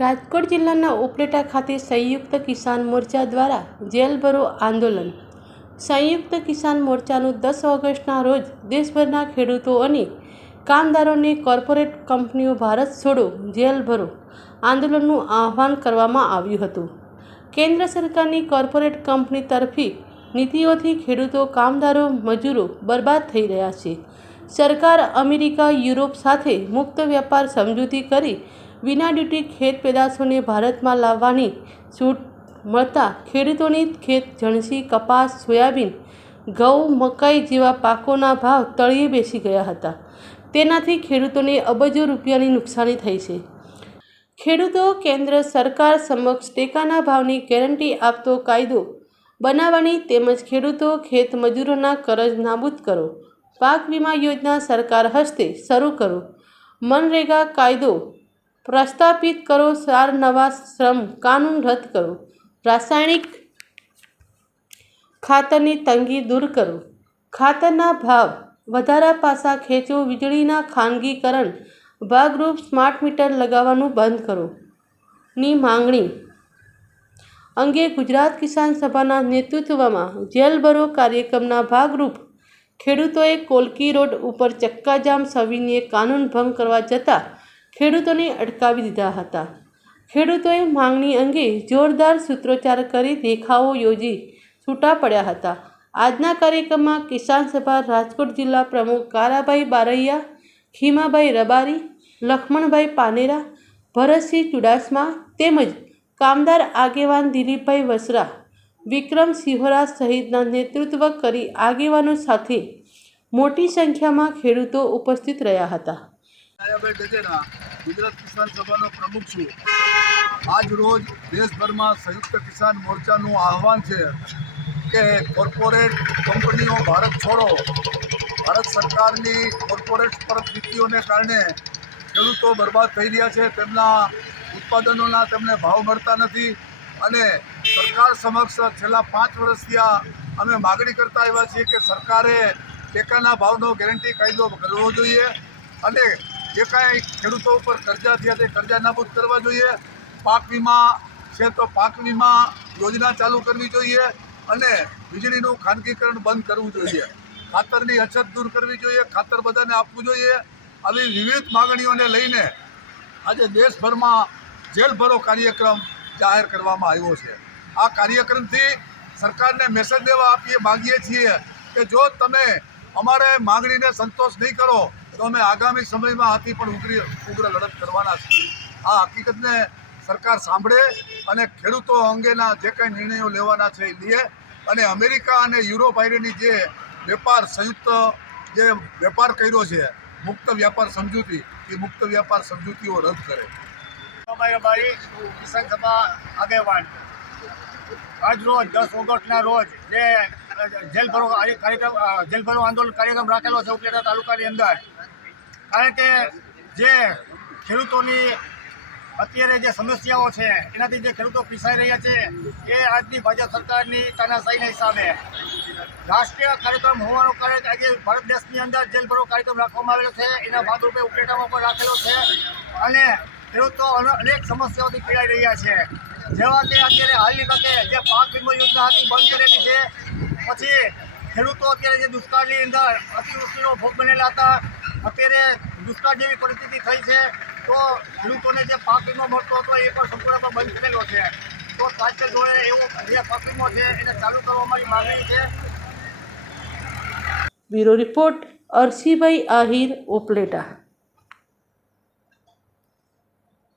રાજકોટ જિલ્લાના ઉપલેટા ખાતે સંયુક્ત કિસાન મોરચા દ્વારા જેલ ભરો આંદોલન. સંયુક્ત કિસાન મોરચાનું 10 ઓગસ્ટના રોજ દેશભરના ખેડૂતો અને કામદારોને કોર્પોરેટ કંપનીઓ ભારત છોડો જેલ ભરો આંદોલનનું આહ્વાન કરવામાં આવ્યું હતું. કેન્દ્ર સરકારની કોર્પોરેટ કંપની તરફી નીતિઓથી ખેડૂતો, કામદારો, મજૂરો બરબાદ થઈ રહ્યા છે. સરકાર અમેરિકા, યુરોપ સાથે મુક્ત વેપાર સમજૂતી કરી વિના ડ્યુટી ખેત પેદાશોને ભારતમાં લાવવાની છૂટ મળતા ખેડૂતોની ખેત જણસી, કપાસ, સોયાબીન, ઘઉં, મકાઈ જેવા પાકોના ભાવ તળિયે બેસી ગયા હતા. તેનાથી ખેડૂતોને અબજો રૂપિયાની નુકસાની થઈ છે. ખેડૂતો કેન્દ્ર સરકાર સમક્ષ ટેકાના ભાવની ગેરંટી આપતો કાયદો બનાવવાની તેમજ ખેડૂતો ખેત મજૂરોના કરજ નાબૂદ કરો. પાક વીમા યોજના સરકાર હસ્તે શરૂ કરો. મનરેગા કાયદો પ્રસ્થાપિત કરો. 4 નવા શ્રમ કાનૂન રદ કરો. રાસાયણિક ખાતરની તંગી દૂર કરો. ખાતરના ભાવ વધારા પાસા ખેંચો. વીજળીના ખાનગીકરણ ભાગરૂપ સ્માર્ટ મીટર લગાવવાનું બંધ કરો ની માંગણી અંગે ગુજરાત કિસાન સભાના નેતૃત્વમાં જેલ ભરો કાર્યક્રમના ભાગરૂપ ખેડૂતોએ કોલકી રોડ ઉપર ચક્કાજામ સવિનય કાનૂન ભંગ કરવા જતાં ખેડૂતોને અટકાવી દીધા હતા. ખેડૂતોએ માંગણી અંગે જોરદાર સૂત્રોચ્ચાર કરી દેખાવો યોજી છૂટા પડ્યા હતા. આજના કાર્યક્રમમાં કિસાન સભા રાજકોટ જિલ્લા પ્રમુખ કારાભાઈ બારૈયા, ખીમાભાઈ રબારી, લખમણભાઈ પાનેરા, ભરતસિંહ ચુડાસમા તેમજ કામદાર આગેવાન દિલીપભાઈ વસરા, વિક્રમ સિહોરા સહિતના નેતૃત્વ કરી આગેવાનો સાથે મોટી સંખ્યામાં ખેડૂતો ઉપસ્થિત રહ્યા હતા. ગુજરાત કિસાન સભાનો પ્રમુખ છું. આજ રોજ દેશભરમાં સંયુક્ત કિસાન મોરચાનું આહવાન છે કે કોર્પોરેટ કંપનીઓ ભારત છોડો. ભારત સરકારની કોર્પોરેટ પરત નીતિઓને કારણે ખેડૂતો બરબાદ થઈ રહ્યા છે. તેમના ઉત્પાદનોના તેમને ભાવ મળતા નથી અને સરકાર સમક્ષ છેલ્લા 5 વર્ષથી અમે માગણી કરતા આવ્યા છીએ કે સરકારે ટેકાના ભાવનો ગેરંટી કાયદો કરવો જોઈએ અને જે કાંઈ ખેડૂતો ઉપર કરજા થયા તે કરજા નાબૂદ કરવા જોઈએ. પાક વીમા છે તો પાક વીમા યોજના ચાલુ કરવી જોઈએ અને વીજળીનું ખાનગીકરણ બંધ કરવું જોઈએ. ખાતરની અછત દૂર કરવી જોઈએ. ખાતર બધાને આપવું જોઈએ. આવી વિવિધ માંગણીઓને લઈને આજે દેશભરમાં જેલ ભરો કાર્યક્રમ જાહેર કરવામાં આવ્યો છે. આ કાર્યક્રમથી સરકારને મેસેજ દેવા માગીએ છીએ કે જો તમે અમારે માંગણીને સંતોષ નહીં કરો તો અમે આગામી સમયમાં આથી પણ ઉગ્ર લડત કરવાના છીએ. આ હકીકતને સરકાર સાંભળે અને ખેડૂતો અંગેના જે કંઈ નિર્ણયો લેવાના છે એ લે અને અમેરિકા અને યુરોપ આઈડીની જે સંયુક્ત જે વેપાર કર્યો છે મુક્ત વ્યાપાર સમજૂતી, એ મુક્ત વ્યાપાર સમજૂતીઓ રદ કરે. કિસાન સભા આગેવાન આજ રોજ 10 ઓગસ્ટના રોજ જે જેલ ભરો આંદોલન કાર્યક્રમ રાખેલો છે ઉપલેટા તાલુકાની અંદર. કારણ કે જે ખેડૂતોની અત્યારે જે સમસ્યાઓ છે એનાથી જે ખેડૂતો પીસાઈ રહ્યા છે એ આજની ભાજપ સરકારની તાનાશાહીના હિસાબે રાષ્ટ્રીય કાર્યક્રમ હોવાનો કારણે આજે ભારત દેશની અંદર જેલ ભરો કાર્યક્રમ રાખવામાં આવેલો છે. એના ભાગરૂપે ઉપલેટામાં પણ રાખેલો છે અને ખેડૂતો અનેક સમસ્યાઓથી પીડાઈ રહ્યા છે. જેવા કે અત્યારે હાલની તકે જે પાક વીમા યોજના હતી બંધ કરેલી છે. પછી ખેડૂતો અત્યારે જે દુષ્કાળની અંદર અતિવૃષ્ટિનો ભોગ બનેલા હતા, અત્યારે દુષ્કાળ જેવી પરિસ્થિતિ થઈ છે તો ખેડૂતોને જે પાક વીમો મળતો હતો એ પણ સંપૂર્ણપણે બંધ કરેલો છે. તો તાત્કાલિક ધોરણે એવો જે પાક વીમો છે એને ચાલુ કરવા મારી માંગણી છે. Bureau report Arsibhai Ahir, Upleta.